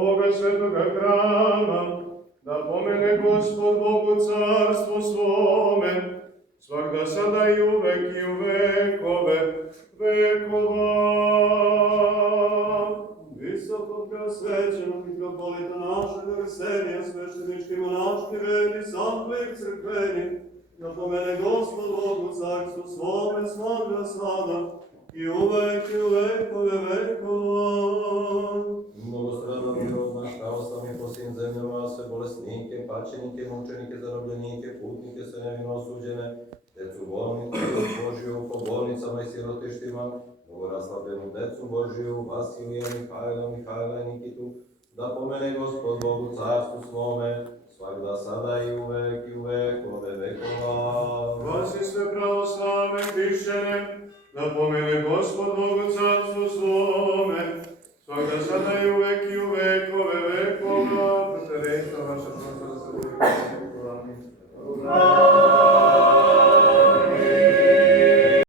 ovoga svetoga hrama, da pomene Gospod Bog u carstvu svome, svakda sada i uvek i u vekove vekova. Visoko preosvećenog mitropolita našeg Arsenija, sveštenički monaški redi, sanklik crkveni, da pomene Gospod Bog u carstvu svome, svakda sada i uvek i u vekove vekova. Mnogostrano mirov naš pravoslavni po svim zemljama, sve bolesnike, pačenike, mučenike, zarobljenike, putnike, sve nevino osuđene, decu bolnicu Božiju po bolnicama i sirotištima, novoraslavljenu decu Božiju, Vasilija, Mihajla i Nikitu, da pomene Gospod Bog u carstvu svome, svakda sada i u vekove vekova. Vas i sve pravoslavne hrišćane, da pomene Gospod Bog u carstvu svome, svakda sada i u vekove vekova. Proterejstva vaša,